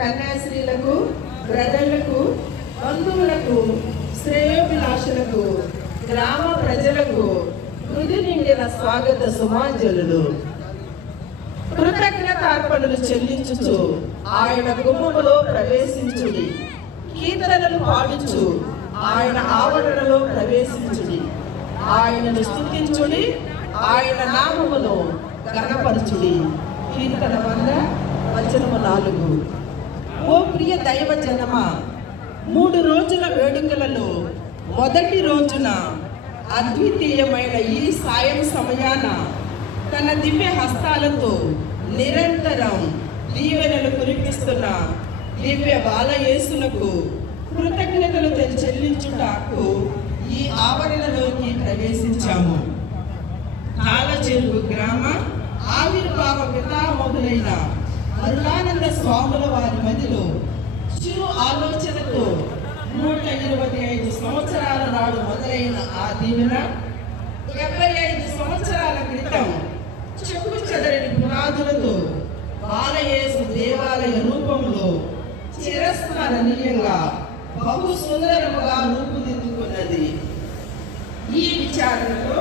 కన్యాశ్రీలకు, బ్రదర్లకు, బంధువులకు, శ్రేయోభిలాషులకు, గ్రామ ప్రజలకు హృది నిండిన స్వాగత సుమాంజలులు. కృతజ్ఞతార్పణలు చెల్లించుచు ఆయన గుమ్మములో ప్రవేశించుడి. కీర్తనలు పాడుచు ఆయన ఆవరణలో ప్రవేశించుడి. ఆయనను స్తుతించుడి, ఆయన నామమును ఘనపరచుడి. కీర్తన 100:4. ఓ ప్రియ దైవ జనమా, 3 రోజుల వేడుకలలో మొదటి రోజున అద్వితీయమైన ఈ సాయం సమయాన తన దివ్య హస్తాలతో నిరంతరం దీవెనలు కురిపిస్తున్న దివ్య బాలయేసునకు కృతజ్ఞతలు చెల్లించుటకు ఈ ఆవరణలోకి ప్రవేశించాము. తాళచెరువు గ్రామ ఆవిర్భావ పితామహులైన అరుణానంద స్వాముల వారి మధ్యలో చిరు ఆలోచనతో 125 సంవత్సరాల నాడు మొదలైన ఆ దీవెన 75 సంవత్సరాల క్రితం చెక్కు చెదరని పునాదులతో బాలయేసు దేవాలయ రూపంలో చిరస్మరణీయంగా బహు సుందరముగా రూపుదిద్దుకున్నది. ఈ విచారణలో